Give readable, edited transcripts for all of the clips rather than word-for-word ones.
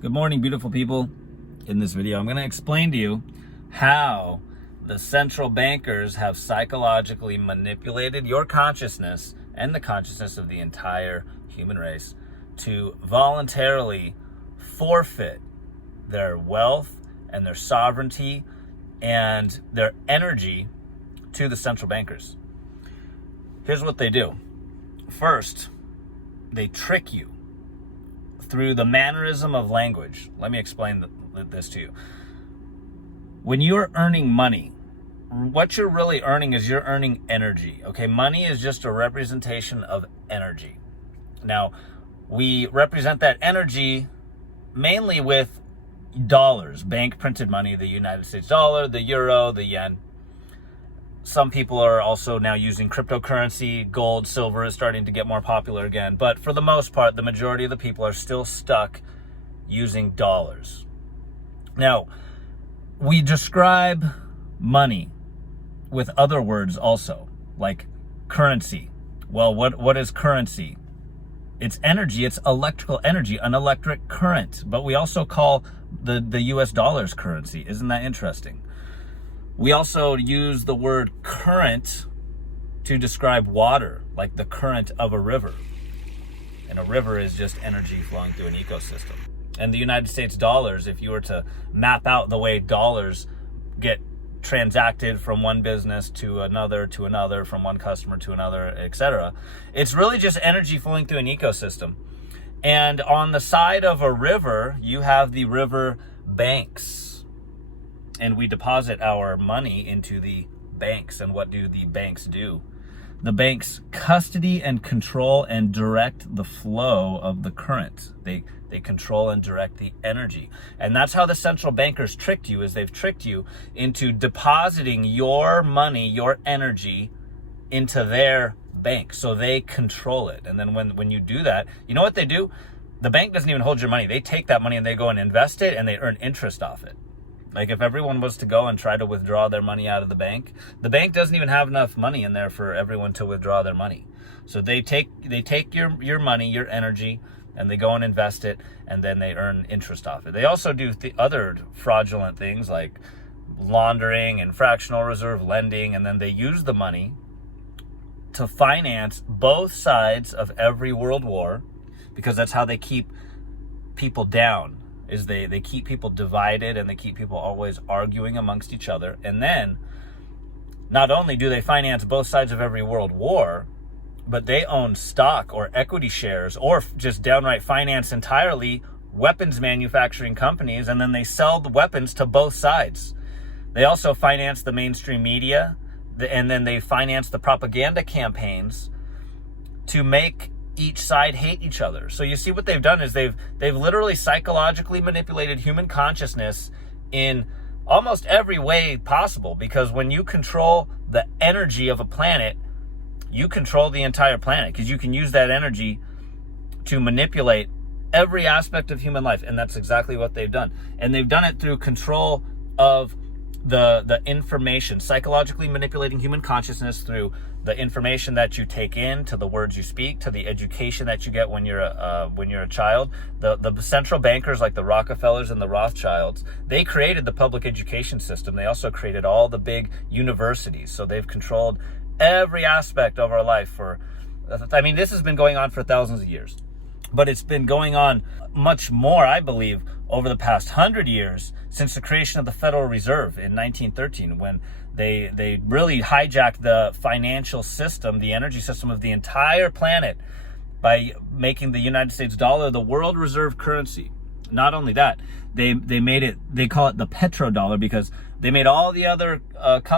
Good morning, beautiful people. In this video, I'm going to explain to you how the central bankers have psychologically manipulated your consciousness and the consciousness of the entire human race to voluntarily forfeit their wealth and their sovereignty and their energy to the central bankers. Here's what they do. First, they trick you through the mannerism of language. Let me explain this to you. When you're earning money, what you're really earning is you're earning energy. Okay, money is just a representation of energy. Now, we represent that energy mainly with dollars, bank printed money, the United States dollar, the euro, the yen. Some people are also now using cryptocurrency. Gold, silver is starting to get more popular again. But for the most part, the majority of the people are still stuck using dollars. Now, we describe money with other words also, like currency. Well, what is currency? It's energy. It's electrical energy, an electric current. But we also call the US dollar's currency. Isn't that interesting? We also use the word current to describe water, like the current of a river. And a river is just energy flowing through an ecosystem. And the United States dollars, if you were to map out the way dollars get transacted from one business to another, from one customer to another, etc., it's really just energy flowing through an ecosystem. And on the side of a river, you have the river banks. And we deposit our money into the banks. And what do the banks do? The banks custody and control and direct the flow of the current. They control and direct the energy. And that's how the central bankers tricked you, is they've tricked you into depositing your money, your energy, into their bank. So they control it. And then when you do that, you know what they do? The bank doesn't even hold your money. They take that money and they go and invest it, and they earn interest off it. Like if everyone was to go and try to withdraw their money out of the bank doesn't even have enough money in there for everyone to withdraw their money. So they take your money, your energy, and they go and invest it, and then they earn interest off it. They also do other fraudulent things like laundering and fractional reserve lending, and then they use the money to finance both sides of every world war, because that's how they keep people down. Is they keep people divided, and they keep people always arguing amongst each other. And then not only do they finance both sides of every world war, but they own stock or equity shares, or just downright finance entirely weapons manufacturing companies, and then they sell the weapons to both sides. They also finance the mainstream media, and then they finance the propaganda campaigns to make each side hate each other. So you see what they've done is they've literally psychologically manipulated human consciousness in almost every way possible, because when you control the energy of a planet, you control the entire planet, because you can use that energy to manipulate every aspect of human life. And that's exactly what they've done. And they've done it through control of the information, psychologically manipulating human consciousness through the information that you take in, to the words you speak, to the education that you get when you're a child. The central bankers like the Rockefellers and the Rothschilds, they created the public education system. They also created all the big universities. So they've controlled every aspect of our life this has been going on for thousands of years. But it's been going on much more, I believe, over the past 100 years, since the creation of the Federal Reserve in 1913, when they really hijacked the financial system, the energy system of the entire planet, by making the United States dollar the world reserve currency. Not only that, they call it the petrodollar, because they made all the other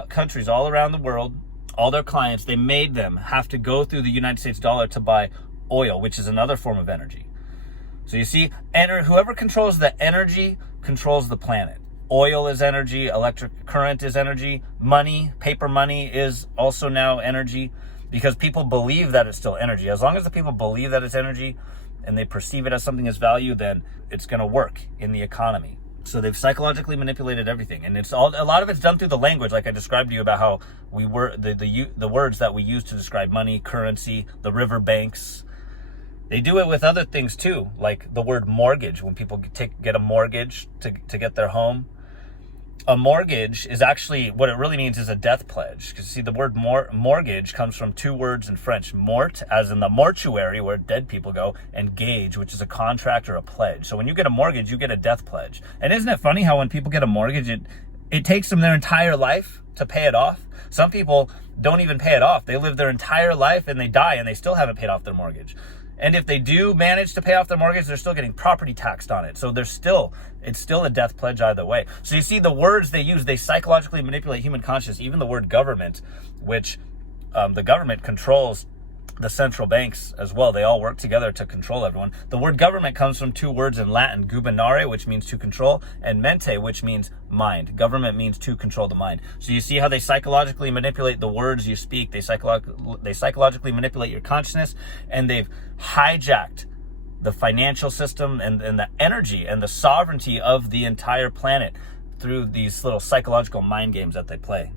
countries all around the world, all their clients, they made them have to go through the United States dollar to buy oil, which is another form of energy. So you see, whoever controls the energy controls the planet. Oil is energy, electric current is energy, money, paper money is also now energy, because people believe that it's still energy. As long as the people believe that it's energy and they perceive it as something as value, then it's going to work in the economy. So they've psychologically manipulated everything, and a lot of it's done through the language, like I described to you about how the words that we use to describe money, currency, the river banks. They do it with other things too, like the word mortgage. When people get a mortgage to get their home, a mortgage is actually, what it really means is a death pledge. Because see, the word mortgage comes from two words in French: mort, as in the mortuary where dead people go, and gage, which is a contract or a pledge. So when you get a mortgage, you get a death pledge. And isn't it funny how when people get a mortgage, it takes them their entire life to pay it off? Some people don't even pay it off. They live their entire life and they die and they still haven't paid off their mortgage. And if they do manage to pay off their mortgage, they're still getting property taxed on it. So it's still a death pledge either way. So you see the words they use, they psychologically manipulate human consciousness. Even the word government, which the government controls the central banks as well. They all work together to control everyone. The word government comes from two words in Latin: gubernare, which means to control, and mente, which means mind. Government means to control the mind. So you see how they psychologically manipulate the words you speak. They psychologically manipulate your consciousness, and they've hijacked the financial system and the energy and the sovereignty of the entire planet through these little psychological mind games that they play.